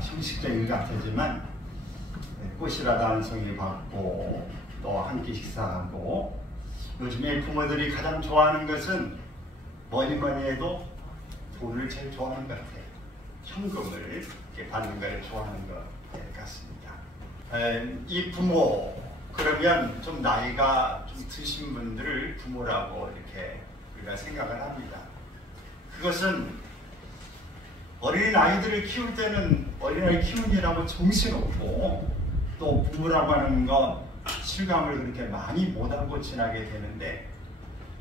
형식적인 것 같지만 꽃이라도 한 송이 받고 또 한 끼 식사하고, 요즘에 부모들이 가장 좋아하는 것은 뭐니 해도 돈을 제일 좋아하는 것 같아요. 현금을 이렇게 받는 걸 좋아하는 것 같습니다. 이 부모, 그러면 좀 나이가 좀 드신 분들을 부모라고 이렇게 우리가 생각을 합니다. 그것은 어린아이들을 키울 때는 어린아이 키우느라고 정신없고, 또 부모라고 하는 것 실감을 그렇게 많이 못하고 지나게 되는데,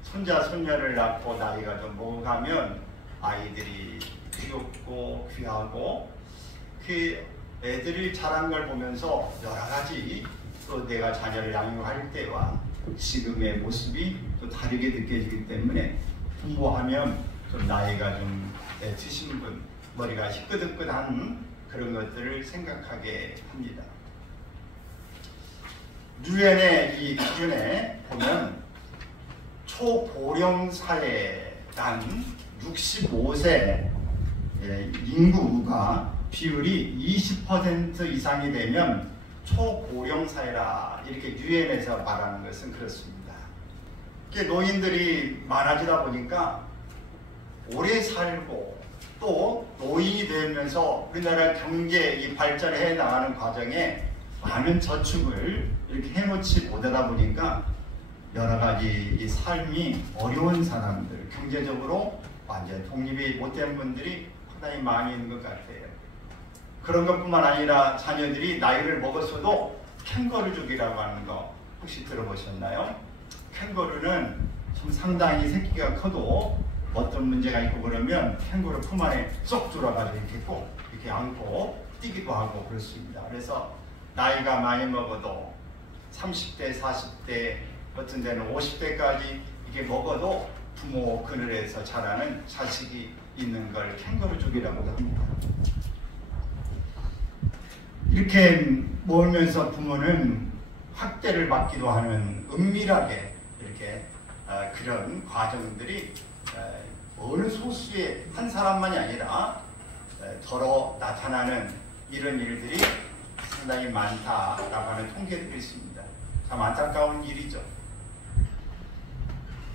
손자 손녀를 낳고 나이가 좀 먹어가면 아이들이 귀엽고 귀하고, 그 애들이 자란 걸 보면서 여러 가지 또 내가 자녀를 양육할 때와 지금의 모습이 또 다르게 느껴지기 때문에, 부모하면 좀 나이가 좀 드신 분, 머리가 희끗희끗한 그런 것들을 생각하게 합니다. 유엔의 이 기준에 보면 초고령 사회란 65세 인구가 비율이 20% 이상이 되면 초고령 사회라, 이렇게 유엔에서 말하는 것은 그렇습니다. 노인들이 많아지다 보니까 오래 살고 또 노인이 되면서 우리나라 경제 이 발전해 나가는 과정에 많은 저축을 이렇게 해놓지 못하다 보니까 여러 가지 이 삶이 어려운 사람들, 경제적으로 완전 독립이 못된 분들이 상당히 많이 있는 것 같아요. 그런 것뿐만 아니라 자녀들이 나이를 먹었어도 캥거루족이라고 하는 거 혹시 들어보셨나요? 캥거루는 좀 상당히 새끼가 커도 어떤 문제가 있고 그러면 캥거루 품 안에 쏙 들어가서 이렇게 꼭 이렇게 안고 뛰기도 하고 그렇습니다. 그래서 나이가 많이 먹어도 30대, 40대, 어떤 데는 50대까지 이게 먹어도 부모 그늘에서 자라는 자식이 있는 걸 캥거루족이라고 합니다. 이렇게 모으면서 부모는 학대를 받기도 하는 은밀하게 이렇게 그런 과정들이 어느 소수의 한 사람만이 아니라 더러 나타나는 이런 일들이 상당히 많다라고 하는 통계들이 있습니다. 참 안타까운 일이죠.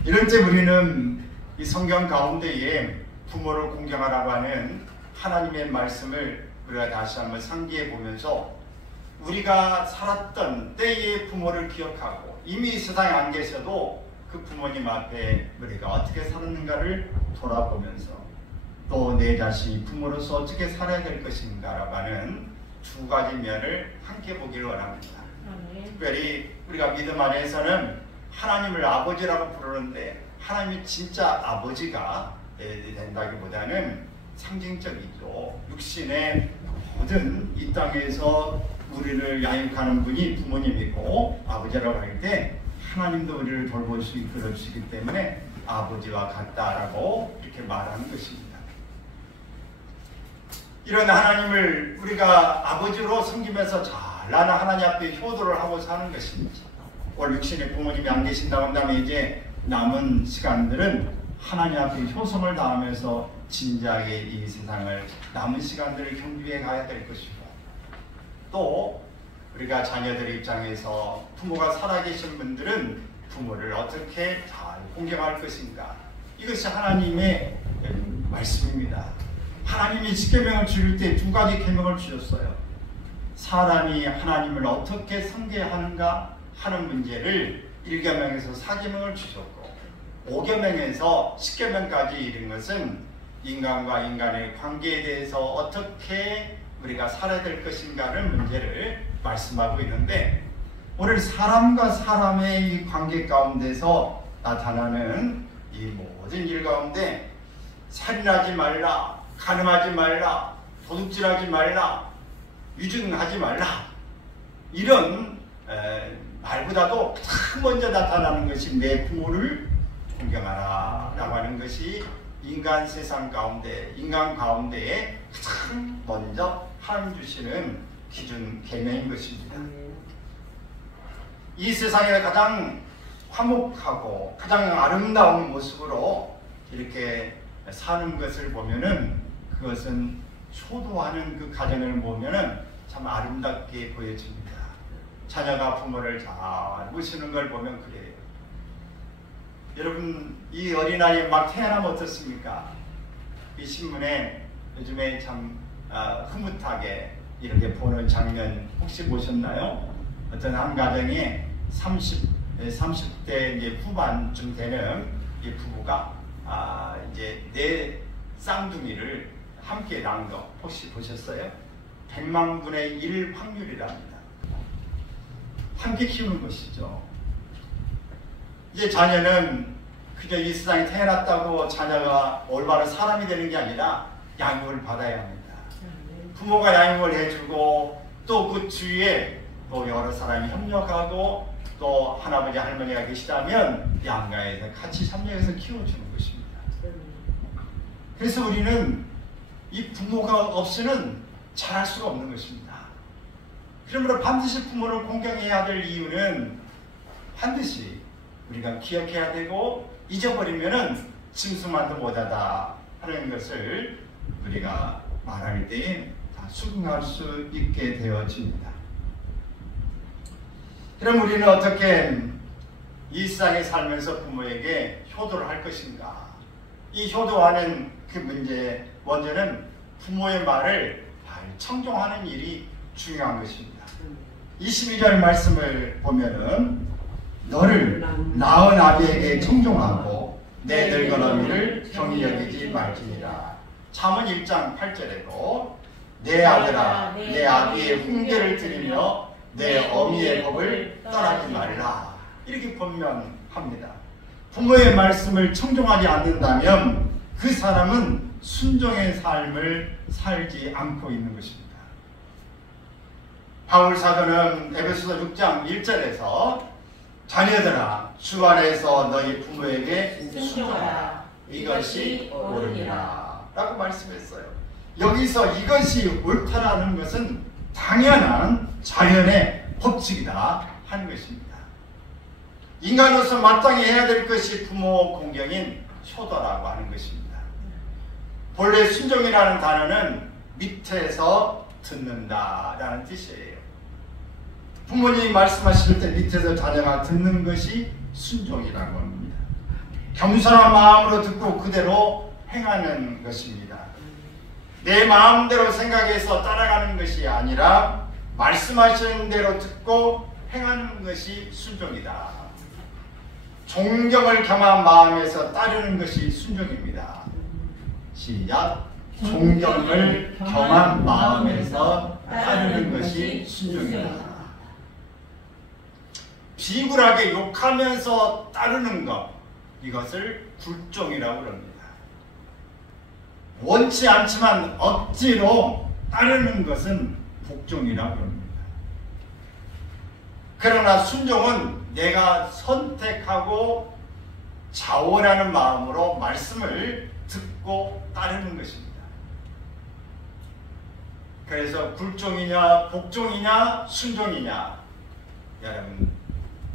이럴 때 우리는 이 성경 가운데에 부모를 공경하라고 하는 하나님의 말씀을 우리가 다시 한번 상기해 보면서, 우리가 살았던 때의 부모를 기억하고 이미 세상에 안 계셔도 그 부모님 앞에 우리가 어떻게 살았는가를 돌아보면서, 또 내 자신이 부모로서 어떻게 살아야 될 것인가라고 하는 두 가지 면을 함께 보기를 원합니다. 특별히 우리가 믿음 안에서는 하나님을 아버지라고 부르는데, 하나님이 진짜 아버지가 된다기보다는 상징적이죠. 육신의 모든 이 땅에서 우리를 양육하는 분이 부모님이고 아버지라고 할 때, 하나님도 우리를 돌볼 수 이끌어 주시기 때문에 아버지와 같다라고 이렇게 말하는 것입니다. 이런 하나님을 우리가 아버지로 섬기면서 잘 나는 하나님 앞에 효도를 하고 사는 것입니다. 올 육신의 부모님이 안 계신다고 한다면 이제 남은 시간들은 하나님 앞에 효성을 다하면서 진지하게 이 세상을 남은 시간들을 경주해 가야 될 것이고, 또 우리가 자녀들 입장에서 부모가 살아계신 분들은 부모를 어떻게 잘 공경할 것인가, 이것이 하나님의 말씀입니다. 하나님이 십계명을 주실 때 두 가지 계명을 주셨어요. 사람이 하나님을 어떻게 섬겨하는가 하는 문제를 1계명에서 4계명을 주셨고, 5계명에서 10계명까지 이른 것은 인간과 인간의 관계에 대해서 어떻게 우리가 살아야 될 것인가를 문제를 말씀하고 있는데, 오늘 사람과 사람의 이 관계 가운데서 나타나는 이 모든 일 가운데 살인하지 말라, 간음하지 말라, 도둑질하지 말라, 위증하지 말라, 이런 말보다도 가장 먼저 나타나는 것이 내 부모를 존경하라 라고 하는 것이 인간 세상 가운데, 인간 가운데에 가장 먼저 하나님 주시는 기준 계명인 것입니다. 이 세상에 가장 화목하고 가장 아름다운 모습으로 이렇게 사는 것을 보면은, 그것은 효도하는 그 가정을 보면은 참 아름답게 보여집니다. 자녀가 부모를 잘 모시는 걸 보면 그래요. 여러분, 이 어린아이 막 태어나면 어떻습니까? 이 신문에 요즘에 참 흐뭇하게 이렇게 보는 장면 혹시 보셨나요? 어떤 한 가정에 30대 이제 후반쯤 되는 이 부부가 이제 4 쌍둥이를 함께 낳은 거 혹시 보셨어요? 100만 분의 1 확률이랍니다. 함께 키우는 것이죠. 이제 자녀는 그저 이 세상에 태어났다고 자녀가 올바른 사람이 되는 게 아니라 양육을 받아야 합니다. 부모가 양육을 해주고 또 그 주위에 또 여러 사람이 협력하고 또 할아버지 할머니가 계시다면 양가에서 같이 협력해서 키워주는 것입니다. 그래서 우리는 이 부모가 없이는 자랄 수가 없는 것입니다. 그러므로 반드시 부모를 공경해야 될 이유는 반드시 우리가 기억해야 되고 잊어버리면은 짐승만도 못하다 하는 것을 우리가 말할 때 다 수긍할 수 있게 되어집니다. 그럼 우리는 어떻게 이 세상에 살면서 부모에게 효도를 할 것인가? 이 효도하는 그 문제 먼저는 부모의 말을 잘 청종하는 일이 중요한 것입니다. 22절 말씀을 보면은 너를 낳은 아비에게 청종하고 내 늙은어미를 경히 여기지 말지니라. 잠언 1장 8절에도 내 아들아 내 아비의 훈계를 들으며 내 어미의 법을 떠나지 말라 이렇게 권면합니다. 부모의 말씀을 청종하지 않는다면 그 사람은 순종의 삶을 살지 않고 있는 것입니다. 바울 사도는 에베소서 6장 1절에서 자녀들아 주 안에서 너희 부모에게 순종하라 이것이 옳으니라 라고 말씀했어요. 여기서 이것이 옳다라는 것은 당연한 자연의 법칙이다 하는 것입니다. 인간으로서 마땅히 해야 될 것이 부모 공경인 효도라고 하는 것입니다. 본래 순종이라는 단어는 밑에서 듣는다라는 뜻이에요. 부모님이 말씀하실 때 밑에서 자녀가 듣는 것이 순종이라고 합니다. 겸손한 마음으로 듣고 그대로 행하는 것입니다. 내 마음대로 생각해서 따라가는 것이 아니라 말씀하시는 대로 듣고 행하는 것이 순종이다. 존경을 겸한 마음에서 따르는 것이 순종입니다. 시작. 존경을 겸한 마음에서 따르는 것이 순종이다. 비굴하게 욕하면서 따르는 것, 이것을 굴종이라고 합니다. 원치 않지만 억지로 따르는 것은 복종이라고 합니다. 그러나 순종은 내가 선택하고 자원하는 마음으로 말씀을 듣고 따르는 것입니다. 그래서 굴종이냐 복종이냐 순종이냐, 여러분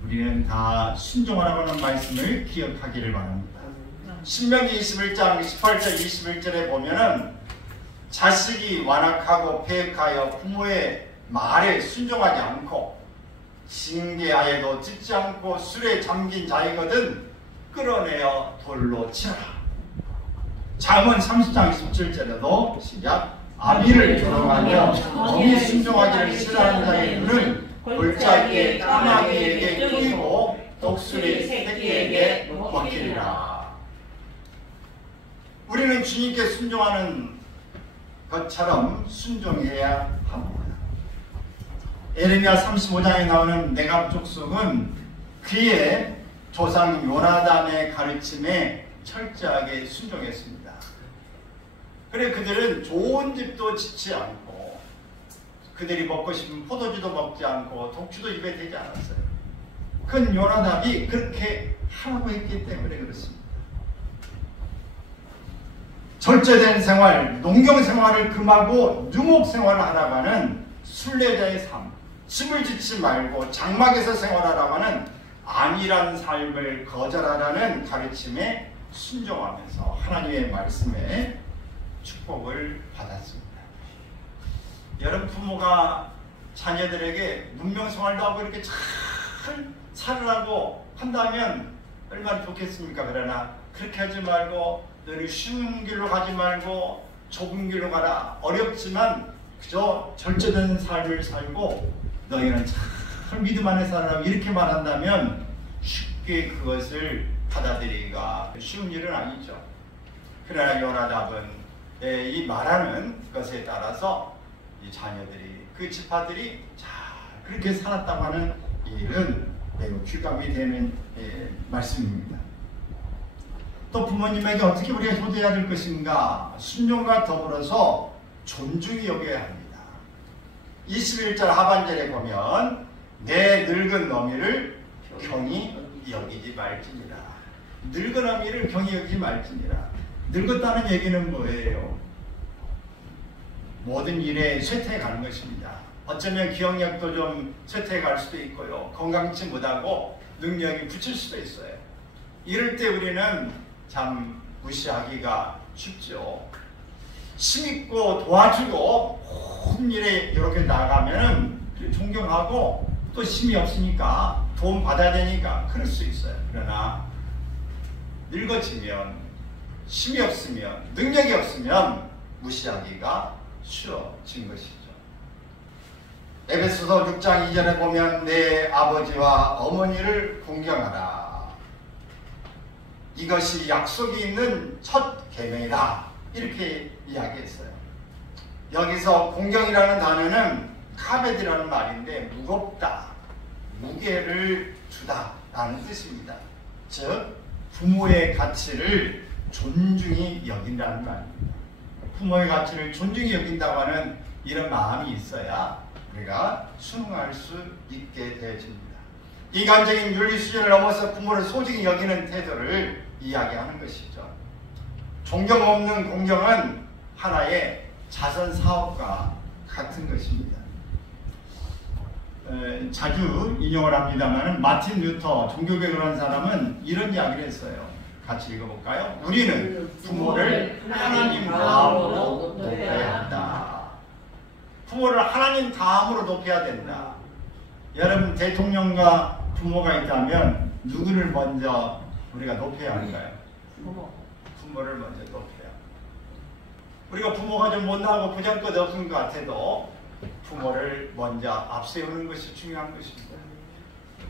우리는 다 순종하라고 하는 말씀을 기억하기를 바랍니다. 신명기 21장 18절 21절에 보면은 자식이 완악하고 패역하여 부모의 말에 순종하지 않고 징계하여도 듣지 않고 술에 잠긴 자이거든 끌어내어 돌로 치라. 잠언 30장 27절에도 시작. 아비를 조롱하며 어미 순종하기를 싫어하는 자의 눈은 골짜기에 까마귀에게 끼이고 독수리 새끼에게 먹히리라. 우리는 주님께 순종하는 것처럼 순종해야 합니다. 에레미야 35장에 나오는 네갑 족속은 그의 조상 요나단의 가르침에 철저하게 순종했습니다. 그래 그들은 좋은 집도 짓지 않고 그들이 먹고 싶은 포도주도 먹지 않고 독주도 입에 대지 않았어요. 그건 요나단이 그렇게 하라고 했기 때문에 그렇습니다. 절제된 생활, 농경 생활을 금하고 유목 생활을 하라고 하는 순례자의 삶, 집을 짓지 말고 장막에서 생활하라고 하는 안일한 삶을 거절하라는 가르침에 순종하면서 하나님의 말씀에 축복을 받았습니다. 여러분 부모가 자녀들에게 문명생활도 하고 이렇게 잘 살으라고 한다면 얼마나 좋겠습니까? 그러나 그렇게 하지 말고 너희 쉬운 길로 가지 말고 좁은 길로 가라. 어렵지만 그저 절제된 삶을 살고 너희는 잘 믿음 안에 살아라. 이렇게 말한다면 쉽게 그것을 받아들이기가 쉬운 일은 아니죠. 그러나 요나답은 이 말하는 것에 따라서 이 자녀들이 그 지파들이 잘 그렇게 살았다고 하는 일은 매우 귀감이 되는 말씀입니다. 또 부모님에게 어떻게 우리가 효도해야 될 것인가? 순종과 더불어서 존중히 여겨야 합니다. 21절 하반절에 보면 내 늙은 어미를 경히 여기지 말지니라. 늙은 어미를 경히 여기지 말지니라. 늙었다는 얘기는 뭐예요? 모든 일에 쇠퇴해가는 것입니다. 어쩌면 기억력도 좀 쇠퇴해갈 수도 있고요. 건강치 못하고 능력이 붙일 수도 있어요. 이럴 때 우리는 참 무시하기가 쉽죠. 힘있고 도와주고 모든 일에 이렇게 나가면 존경하고 또 힘이 없으니까 도움 받아야 되니까 그럴 수 있어요. 그러나 늙어지면 힘이 없으면 능력이 없으면 무시하기가 쉬워진 것이죠. 에베소서 6장 2절에 보면 내 아버지와 어머니를 공경하라. 이것이 약속이 있는 첫 계명이다. 이렇게 이야기했어요. 여기서 공경이라는 단어는 카베드라는 말인데 무겁다, 무게를 주다 라는 뜻입니다. 즉 부모의 가치를 존중히 여긴다는 말입니다. 부모의 가치를 존중히 여긴다고 하는 이런 마음이 있어야 우리가 순응할 수 있게 되어집니다. 인간적인 윤리 수준을 넘어서 부모를 소중히 여기는 태도를 이야기하는 것이죠. 존경 없는 공경은 하나의 자선 사업과 같은 것입니다. 자주 인용을 합니다만 마틴 루터 종교개혁을 한 사람은 이런 이야기를 했어요. 같이 읽어볼까요? 우리는 부모를 하나님 다음으로 높여야 한다. 부모를 하나님 다음으로 높여야 된다. 여러분 대통령과 부모가 있다면 누구를 먼저 우리가 높여야 할까요? 부모를 먼저 높여야. 우리가 부모가 좀 못나고 부정껏 없은 것 같아도 부모를 먼저 앞세우는 것이 중요한 것입니다.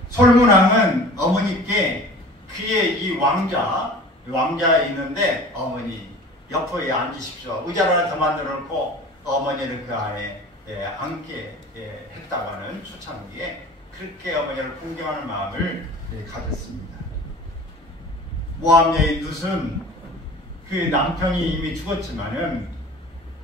솔문왕은 어머니께 그의 이 왕자에 있는데 어머니 옆에 앉으십시오. 의자를 하나 더 만들어 놓고 어머니를 그 안에 앉게 했다고 하는 초창기에 그렇게 어머니를 공경하는 마음을 가졌습니다. 모압 여인 룻은 그 남편이 이미 죽었지만은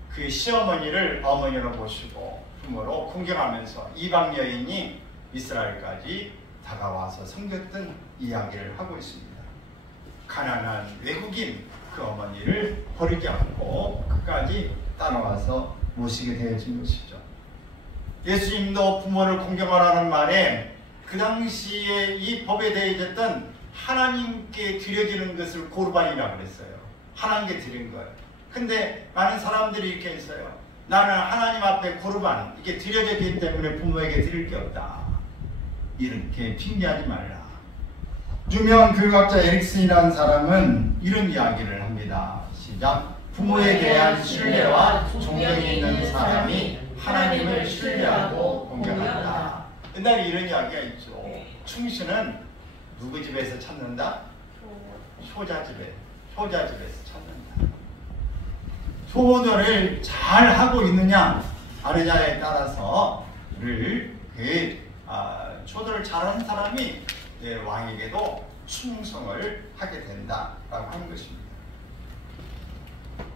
그 시어머니를 어머니로 모시고 부모로 공경하면서 이방 여인이 이스라엘까지 다가와서 섬겼던 이야기를 하고 있습니다. 가난한 외국인 그 어머니를 버리지 않고 끝까지 따라와서 모시게 되어진 것이죠. 예수님도 부모를 공경하라는 말에 그 당시에 이 법에 대해졌던 하나님께 드려지는 것을 고르반이라고 그랬어요. 하나님께 드린 것. 근데 많은 사람들이 이렇게 했어요. 나는 하나님 앞에 고르반 이게 드려졌기 때문에 부모에게 드릴 게 없다. 이렇게 핑계하지 말라. 유명한 교육학자 에릭슨이라는 사람은 이런 이야기를 합니다. 시작. 부모에 대한 신뢰와 존경이 있는 사람이 하나님을 신뢰하고 공경한다. 옛날에 이런 이야기가 있죠. 충신은 누구 집에서 찾는다? 효자 집에서 찾는다. 효도를 잘 하고 있느냐 아느냐에 따라서 효도를 잘하는 사람이 왕에게도 충성을 하게 된다라고 하는 것입니다.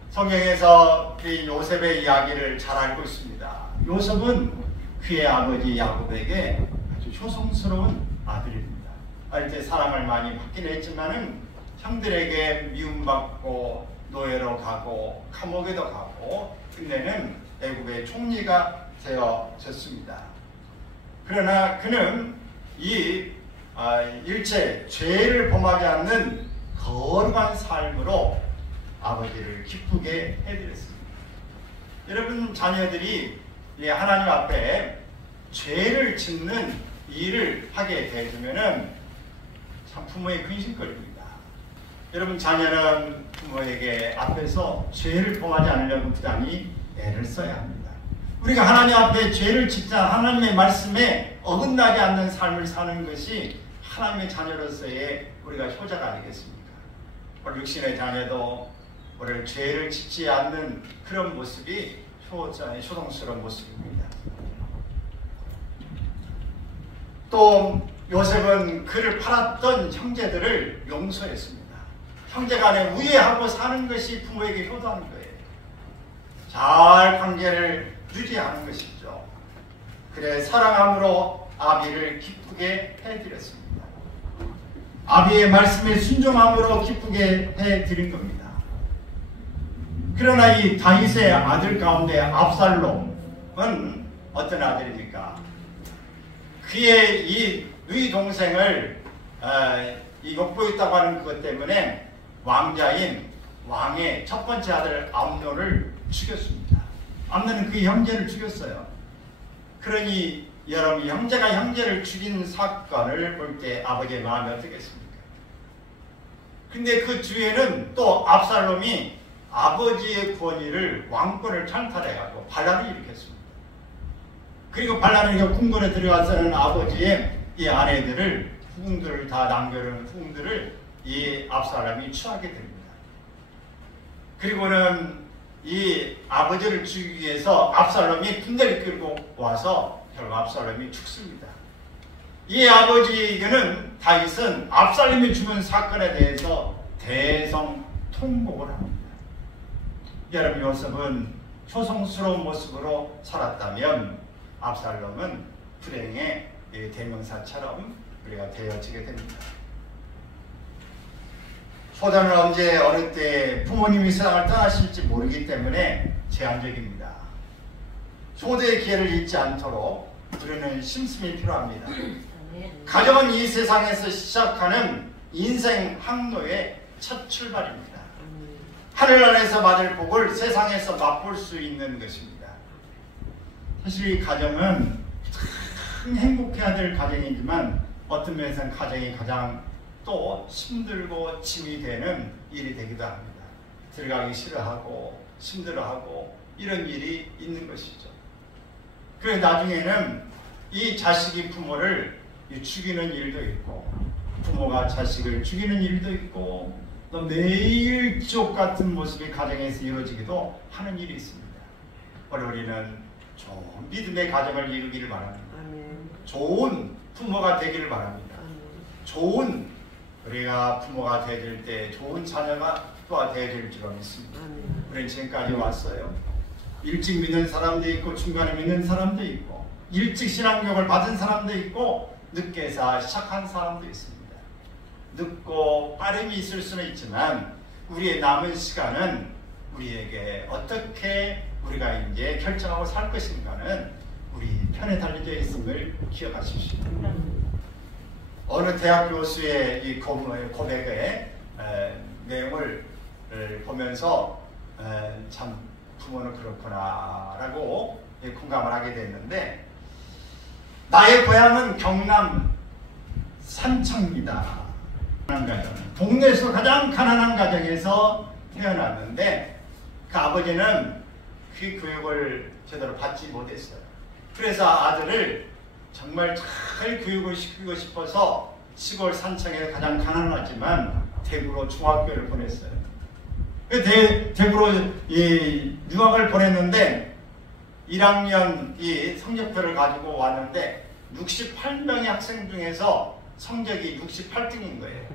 성경에서 이 요셉의 이야기를 잘 알고 있습니다. 요셉은 그의 아버지 야곱에게 아주 효성스러운 아들입니다. 어릴 때 사랑을 많이 받긴 했지만은 형들에게 미움받고 노예로 가고 감옥에도 가고 끝내는 애굽의 총리가 되어졌습니다. 그러나 그는 이 일체 죄를 범하지 않는 거룩한 삶으로 아버지를 기쁘게 해드렸습니다. 여러분 자녀들이 이 하나님 앞에 죄를 짓는 일을 하게 되면은 참 부모의 근심거리입니다. 여러분, 자녀는 부모에게 앞에서 죄를 범하지 않으려고 부단히 애를 써야 합니다. 우리가 하나님 앞에 죄를 짓자 하나님의 말씀에 어긋나지 않는 삶을 사는 것이 하나님의 자녀로서의 우리가 효자가 아니겠습니까? 오늘 육신의 자녀도 오늘 죄를 짓지 않는 그런 모습이 효동스러운 모습입니다. 또 요셉은 그를 팔았던 형제들을 용서했습니다. 형제간에 우애하고 사는 것이 부모에게 효도하는 거예요. 잘 관계를 유지하는 것이죠. 그래 사랑함으로 아비를 기쁘게 해드렸습니다. 아비의 말씀에 순종함으로 기쁘게 해드린 겁니다. 그러나 이 다윗의 아들 가운데 압살롬은 어떤 아들입니까? 그의 이 누이 동생을 욕보였다고 하는 그것 때문에 왕의 첫 번째 아들 암논을 죽였습니다. 암논은 그 형제를 죽였어요. 그러니 여러분, 형제가 형제를 죽인 사건을 볼 때 아버지의 마음이 어떻겠습니까? 근데 그 주에는 또 압살롬이 아버지의 권위를 왕권을 찬탈해가지고 반란을 일으켰습니다. 그리고 반란을 궁궐에 들어가서는 아버지의 이 아내들을 후궁들을 다 남겨놓은 후궁들을 이 압살롬이 취하게 됩니다. 그리고는 이 아버지를 죽이기 위해서 압살롬이 군대를 끌고 와서 결국 압살롬이 죽습니다. 이 아버지에게는 다윗은 압살롬이 죽은 사건에 대해서 대성통곡을 합니다. 여러분, 요셉은 효성스러운 모습으로 살았다면 압살롬은 불행의 대명사처럼 우리가 되어지게 됩니다. 효자는 언제 어느 때 부모님이 세상을 떠나실지 모르기 때문에 제한적입니다. 효도의 기회를 잃지 않도록 우리는 심씀이 필요합니다. 가정은 이 세상에서 시작하는 인생 항로의 첫 출발입니다. 하늘 안에서 받을 복을 세상에서 맛볼 수 있는 것입니다. 사실 이 가정은 참 행복해야 될 가정이지만 어떤 면에서는 가정이 가장 또 힘들고 짐이 되는 일이 되기도 합니다. 들어가기 싫어하고 힘들어하고 이런 일이 있는 것이죠. 그래 나중에는 이 자식이 부모를 죽이는 일도 있고 부모가 자식을 죽이는 일도 있고 또 매일 지옥 같은 모습이 가정에서 이루어지기도 하는 일이 있습니다. 우리는 좋은 믿음의 가정을 이루기를 바랍니다. 좋은 부모가 되기를 바랍니다. 좋은 우리가 부모가 되어질 때 좋은 자녀가 또 되어질 줄 믿습니다. 우리는 지금까지 왔어요. 일찍 믿는 사람도 있고 중간에 믿는 사람도 있고 일찍 신앙교육을 받은 사람도 있고 늦게서 시작한 사람도 있습니다. 늦고 빠름이 있을 수는 있지만 우리의 남은 시간은 우리에게 어떻게 우리가 이제 결정하고 살 것인가는 우리 편에 달려져 있음을 기억하십시오. 어느 대학 교수의 이 고백의 내용을 보면서 참 부모는 그렇구나 라고 공감을 하게 됐는데, 나의 고향은 경남 산청입니다. 동네에서 가장 가난한 가정에서 태어났는데 그 아버지는 그 교육을 제대로 받지 못했어요. 그래서 아들을 정말 잘 교육을 시키고 싶어서 시골 산청에 가장 가난하지만 대구로 중학교를 보냈어요. 대구로 유학을 보냈는데 1학년 이 성적표를 가지고 왔는데 68명의 학생 중에서 성적이 68등인 거예요.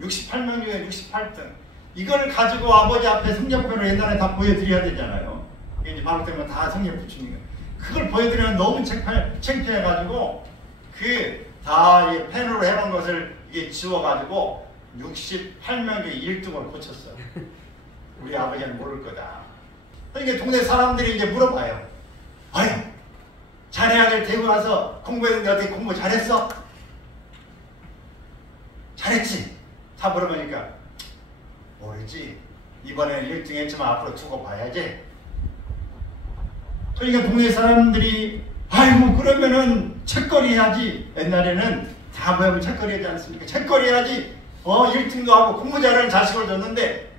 68명 중에 68등. 이걸 가지고 아버지 앞에 성적표를 옛날에 다 보여드려야 되잖아요. 이제 방학 때면 다 성적표 주는 거예요. 그걸 보여드리면 너무 창피해가지고 다 펜으로 해놓은 것을 이게 지워가지고 68명 중에 1등으로 고쳤어요. 우리 아버지는 모를 거다. 그러니까 동네 사람들이 이제 물어봐요. 아유, 자네 아들 대구 와서 공부했는데 어떻게 공부 잘했어? 잘했지? 다 물어보니까 모르지. 이번에는 1등 했지만 앞으로 두고 봐야지. 그러니까 동네 사람들이 아이고 그러면은 책거리 해야지. 옛날에는 다 모여면 책거리 하지 않습니까? 책거리 해야지. 1등도 하고 공부 잘하는 자식을 줬는데,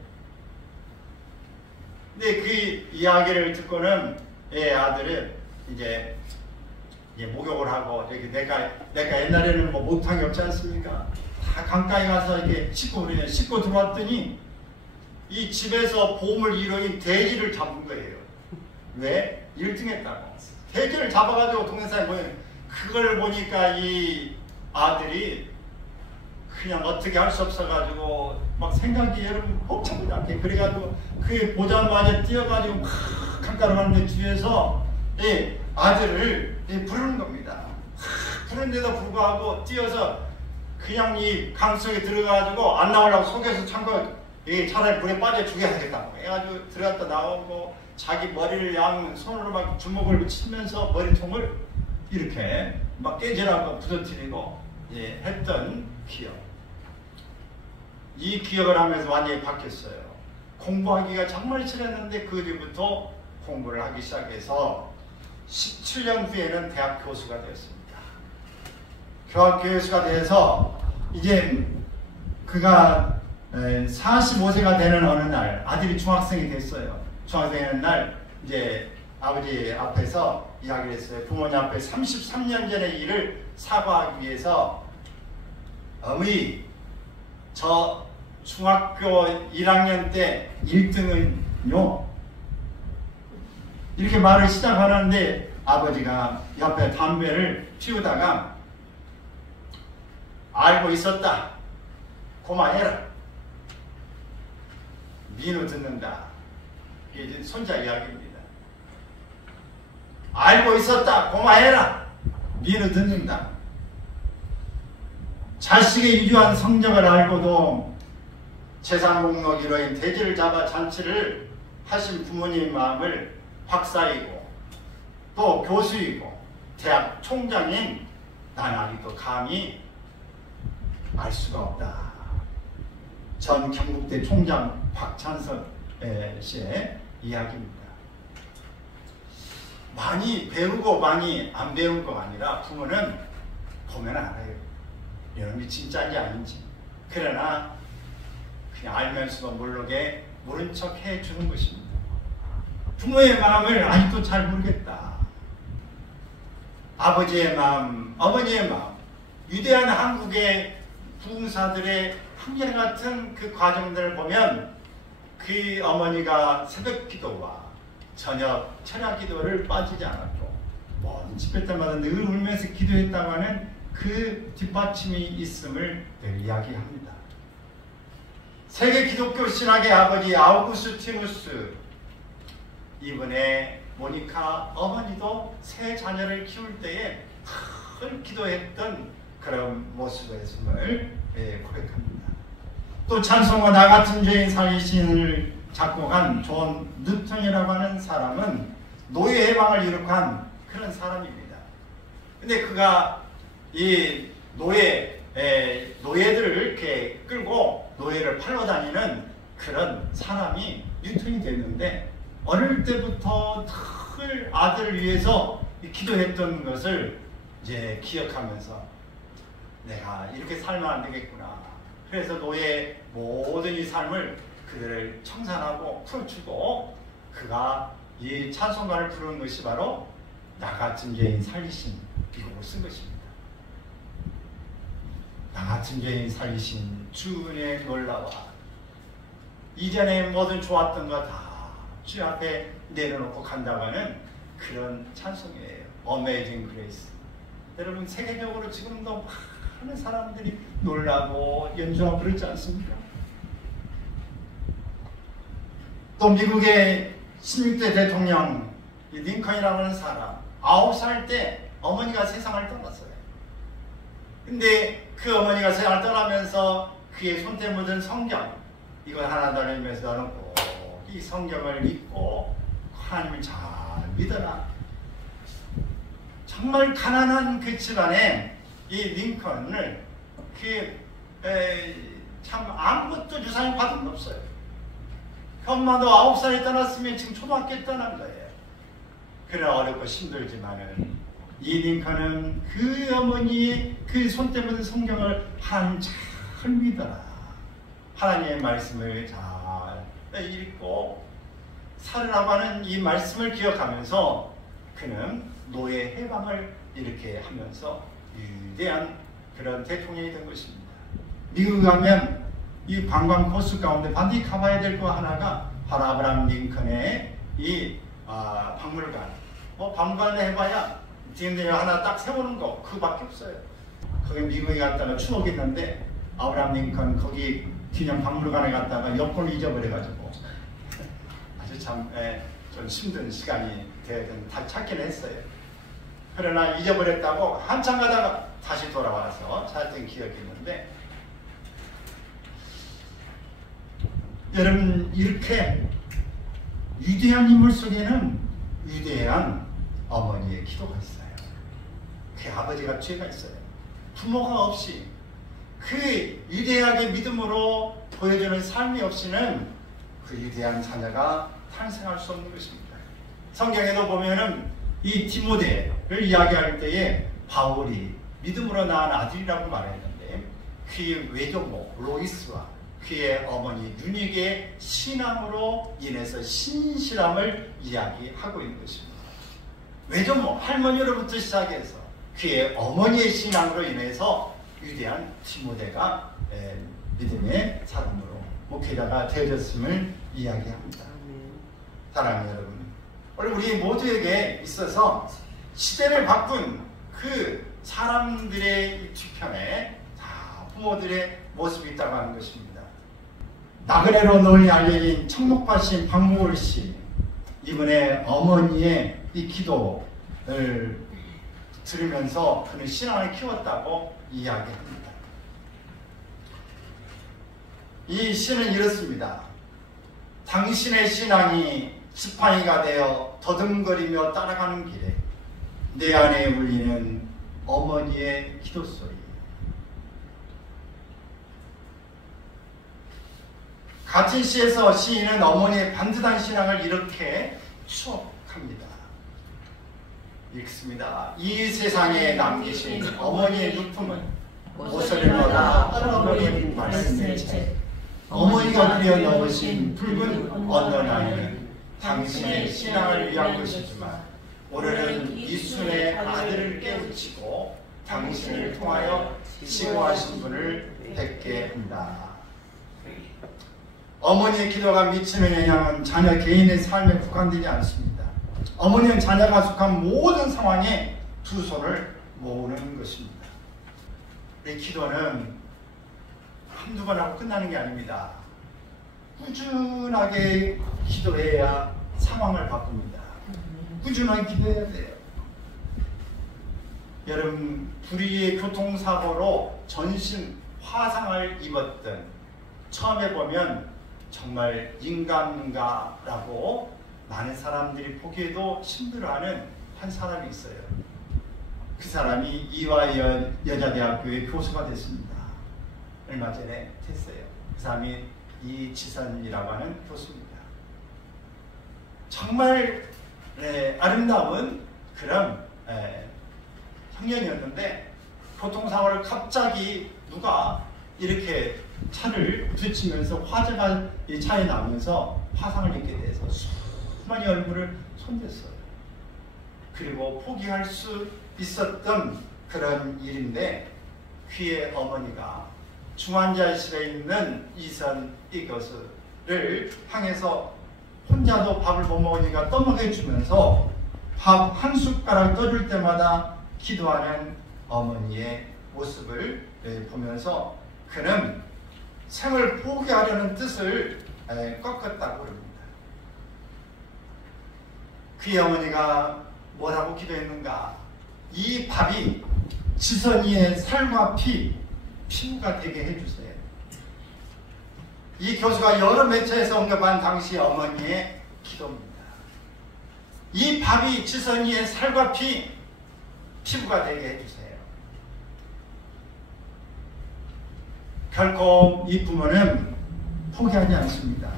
근데 그 이야기를 듣고는 아들은 이제 목욕을 하고, 내가 옛날에는 뭐 못한 게 없지 않습니까? 다 강가에 가서 이렇게 씻고 들어왔더니 이 집에서 보물 1호인 돼지를 잡은 거예요. 왜? 1등 했다고. 돼지를 잡아가지고 동네 사람이 모여. 그걸 보니까 이 아들이 그냥 어떻게 할 수 없어가지고 막 생각이 여러분 벅차고 그래가지고 그 보자마자 뛰어가지고 막 강가로 가는데 뒤에서 아들을 부르는 겁니다. 부르는데도 불구하고 뛰어서 그냥 이 강속에 들어가가지고 안 나오려고 속에서 참고 차라리 물에 빠져 죽여야겠다고 해가지고 들어갔다 나오고 자기 머리를 손으로 막 주먹을 치면서 머리통을 이렇게 막 깨지라고 부서뜨리고 했던 기억. 이 기억을 하면서 완전히 바뀌었어요. 공부하기가 정말 싫었는데 그 뒤부터 공부를 하기 시작해서 17년 후에는 대학 교수가 되었습니다. 교수가 돼서 이제 그가 45세가 되는 어느 날 아들이 중학생이 됐어요. 중학생이 되는 날 이제 아버지 앞에서 이야기를 했어요. 부모님 앞에 33년 전의 일을 사과하기 위해서 어머니 저 중학교 1학년 때 1등은요 이렇게 말을 시작하는데 아버지가 옆에 담배를 피우다가 알고 있었다. 고마해라. 민우 듣는다. 이게 손자 이야기입니다. 알고 있었다. 고마해라. 민우 듣는다. 자식의 유주한 성적을 알고도 재산 목록 1호인 돼지를 잡아 잔치를 하신 부모님의 마음을 박사이고 또 교수이고 대학 총장인 나날이도 감히 알 수가 없다. 전 경북대 총장 박찬석 씨의 이야기입니다. 많이 배우고 많이 안 배운 거 아니라 부모는 보면 알아요. 이놈이 진짜인지 아닌지. 그러나 그냥 알면서도 모르게 모른 척 해주는 것입니다. 부모의 마음을 아직도 잘 모르겠다. 아버지의 마음, 어머니의 마음, 위대한 한국의 부흥사들의 한결같은 그 과정들을 보면 그 어머니가 새벽 기도와 저녁 철야 기도를 빠지지 않았고 모든 집회 때마다 늘 울면서 기도했다고 하는 그 뒷받침이 있음을 늘 이야기합니다. 세계 기독교 신학의 아버지 아우구스티누스 이분의 모니카 어머니도 세 자녀를 키울 때에 늘 기도했던 그런 모습의 있음을 고백합니다. 또 찬송가 나 같은 죄인 살리신을 작곡한 존 뉴턴이라고 하는 사람은 노예 해방을 이룩한 그런 사람입니다. 근데 그가 이 노예들을 이렇게 끌고 노예를 팔러 다니는 그런 사람이 뉴턴이 됐는데 어릴 때부터 늘 아들을 위해서 기도했던 것을 이제 기억하면서 내가 이렇게 살면 안 되겠구나. 그래서 노예의 모든 이 삶을 그들을 청산하고 풀어주고 그가 이 찬송가를 부르는 것이 바로 나 같은 죄인 살리신 이 곡을 쓴 것입니다. 나 같은 죄인 살리신 주 은혜 놀라와 이전에 모든 좋았던 거 다 주 앞에 내려놓고 간다고 하는 그런 찬송이에요. Amazing Grace. 여러분 세계적으로 지금도 많은 사람들이 놀라고 연주하고 그렇지 않습니까? 또 미국의 16대 대통령 링컨이라고 하는 사람 9살 때 어머니가 세상을 떠났어요. 근데 그 어머니가 세상을 떠나면서 그의 손때 묻은 성경 이걸 하나 다니면서 너는 꼭 이 성경을 읽고 하나님을 잘 믿어라. 정말 가난한 그 집안에 이 링컨을 참 아무것도 유산을 받은 거 없어요. 그 엄마도 9살에 떠났으면 지금 초등학교에 떠난 거예요. 그러나 어렵고 힘들지만은 이 링컨은 그 어머니의 그 손 때문에 성경을 한 잘 믿어라. 하나님의 말씀을 잘 읽고 살으라고 하는 이 말씀을 기억하면서 그는 노예 해방을 이렇게 하면서 위대한 그런 대통령이 된 것입니다. 미국 가면 이 관광 코스 가운데 반드시 가봐야 될 거 하나가 바로 아브라함 링컨의 이 박물관. 박물관을 해봐야 지금 하나 딱 세우는 거 그거밖에 없어요. 거기 미국에 갔다가 추억이 있는데 아브라함 링컨 거기 기념 박물관에 갔다가 여권을 잊어버려가지고 아주 참 좀 힘든 시간이 다 찾긴 했어요. 그러나 잊어버렸다고 한참 가다가 다시 돌아와서 찾은 기억이 있는데, 여러분 이렇게 위대한 인물 속에는 위대한 어머니의 기도가 있어요. 그 아버지가 죄가 있어요. 부모가 없이 그 위대하게 믿음으로 보여주는 삶이 없이는 그 위대한 자녀가 탄생할 수 없는 것입니다. 성경에도 보면은 이 디모데를 이야기할 때에 바울이 믿음으로 낳은 아들이라고 말했는데 그의 외조모 로이스와 그의 어머니 유닉의 신앙으로 인해서 신실함을 이야기하고 있는 것입니다. 외조모 할머니로부터 시작해서 그의 어머니의 신앙으로 인해서 위대한 디모데가 믿음의 사람으로 목회자가 되어졌음을 이야기합니다. 사랑하는 여러분, 오늘 우리 모두에게 있어서 시대를 바꾼 그 사람들의 뒤편에 다 부모들의 모습이 있다고 하는 것입니다. 나그네로 널리 알려진 청록밭인 박무월 씨, 이분의 어머니의 이 기도를 들으면서 그는 신앙을 키웠다고 이야기합니다. 이 시는 이렇습니다. 당신의 신앙이 지팡이가 되어 더듬거리며 따라가는 길에 내 안에 울리는 어머니의 기도 소리. 같은 시에서 시인은 어머니의 반듯한 신앙을 이렇게 추억합니다. 읽습니다. 이 세상에 남기신 어머니의 유품은 모서리를 얻어 어머니의 말씀의 책, 어머니가 그려 넣으신 붉은 언덕 안에는 당신의 신앙을 위한 것이지만 오늘은 이순의 아들을 깨우치고 당신을 통하여 지호하신 분을 뵙게 한다. 어머니의 기도가 미치는 영향은 자녀 개인의 삶에 국한되지 않습니다. 어머니는 자녀가 속한 모든 상황에 두 손을 모으는 것입니다. 이 기도는 한두 번 하고 끝나는 게 아닙니다. 꾸준하게 기도해야 상황을 바꿉니다. 꾸준하게 기도해야 돼요. 여러분, 불의의 교통사고로 전신 화상을 입었던, 처음에 보면 정말 인간가라고 많은 사람들이 보기에도 힘들어하는 한 사람이 있어요. 그 사람이 이화여자대학교의 교수가 됐습니다. 얼마 전에 됐어요. 그 사람이 이지선이라고 하는 교수입니다. 정말 아름다운 그런 청년이었는데 교통사고를 갑자기 누가 이렇게 차를 부딪히면서 화재가 이 차에 나오면서 화상을 입게 돼서 수많이 얼굴을 손댔어요. 그리고 포기할 수 있었던 그런 일인데 그의 어머니가 중환자실에 있는 이선 이 교수를 향해서 혼자도 밥을 못 먹으니까 떠먹여주면서 밥 한 숟가락 떠줄 때마다 기도하는 어머니의 모습을 보면서 그는 생을 포기하려는 뜻을 꺾었다고 합니다. 그의 어머니가 뭐라고 기도했는가? 이 밥이 지선이의 살과 피부가 되게 해주세요. 이 교수가 여러 매체에서 언급한 당시 어머니의 기도입니다. 이 밥이 지선이의 살과 피부가 되게 해주세요. 결코 이 부모는 포기하지 않습니다.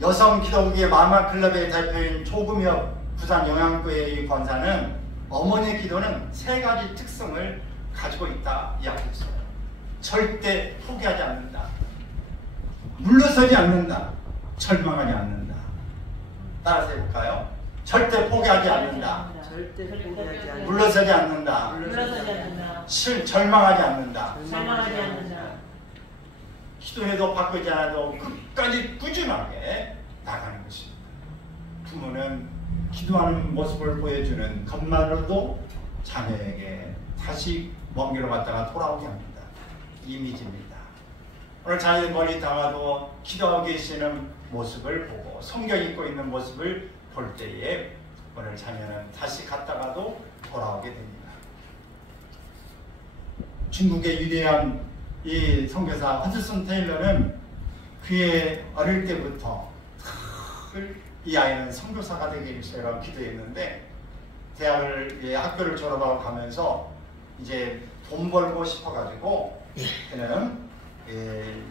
여성 기독교의 마마클럽의 대표인 조금엽 부산 영양교회의 권사는 어머니의 기도는 세 가지 특성을 가지고 있다 이야기했어요. 절대 포기하지 않는다. 물러서지 않는다. 절망하지 않는다. 따라서 해볼까요? 절대 포기하지 않는다. 절대 포기하지 않는다. 물러서지 않는다. 물러서지 않는다. 절망하지 않는다. 절망하지 않는다. 기도해도 바꾸지 않아도 끝까지 꾸준하게 나가는 것입니다. 부모는 기도하는 모습을 보여주는 것만으로도 자녀에게 다시 먼 길로 갔다가 돌아오게 합니다. 이미지입니다. 오늘 자녀들 머리 담아도 기도하고 계시는 모습을 보고 성경 읽고 있는 모습을 볼 때에 오늘 자녀는 다시 갔다가도 돌아오게 됩니다. 중국의 위대한 이 선교사 허드슨 테일러는 그의 어릴 때부터 이 아이는 선교사가 되게 해주세요라고 기도했는데 학교를 졸업하고 가면서 이제 돈 벌고 싶어가지고 그는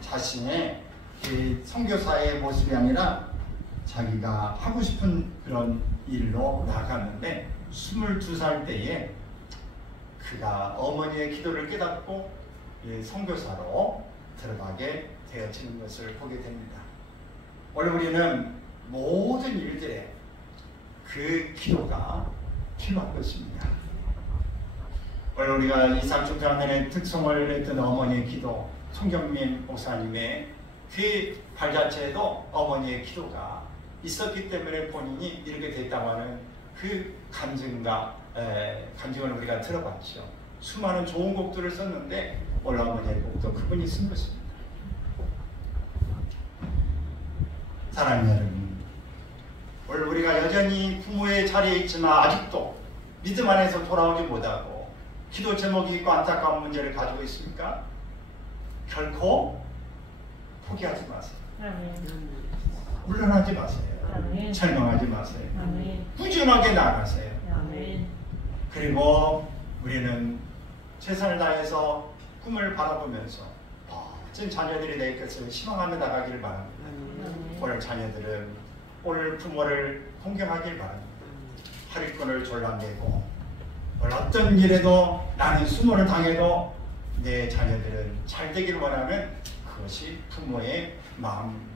자신의 선교사의 모습이 아니라 자기가 하고 싶은 그런 일로 나갔는데 22살 때에 그가 어머니의 기도를 깨닫고 선교사로 들어가게 되어지는 것을 보게 됩니다. 오늘 우리는 모든 일들에 그 기도가 필요한 것입니다. 오늘 우리가 이삭중장년의 특성을 했던 어머니의 기도, 송경민 목사님의 그 발자체에도 어머니의 기도가 있었기 때문에 본인이 이렇게 됐다고 하는 그 감정을 우리가 들어봤죠. 수많은 좋은 곡들을 썼는데 오늘 어머니의 곡도 그분이 쓴 것입니다. 사랑하는 여러분, 오늘 우리가 여전히 부모의 자리에 있지만 아직도 믿음 안에서 돌아오지 못하고 기도 제목이 있고 안타까운 문제를 가지고 있습니까? 결코 포기하지 마세요. 물러나지 마세요. 절망하지 마세요. 꾸준하게 나아가세요. 그리고 우리는 최선을 다해서 꿈을 바라보면서 멋진 자녀들이 될 것을 희망하며 나가기를 바랍니다. 오늘 자녀들은 오늘 부모를 공경하길 바랍니다. 하루권을 졸라매고 오늘 어떤 일에도 나는 수모를 당해도 내 자녀들은 잘 되기를 원하는 그것이 부모의 마음입니다.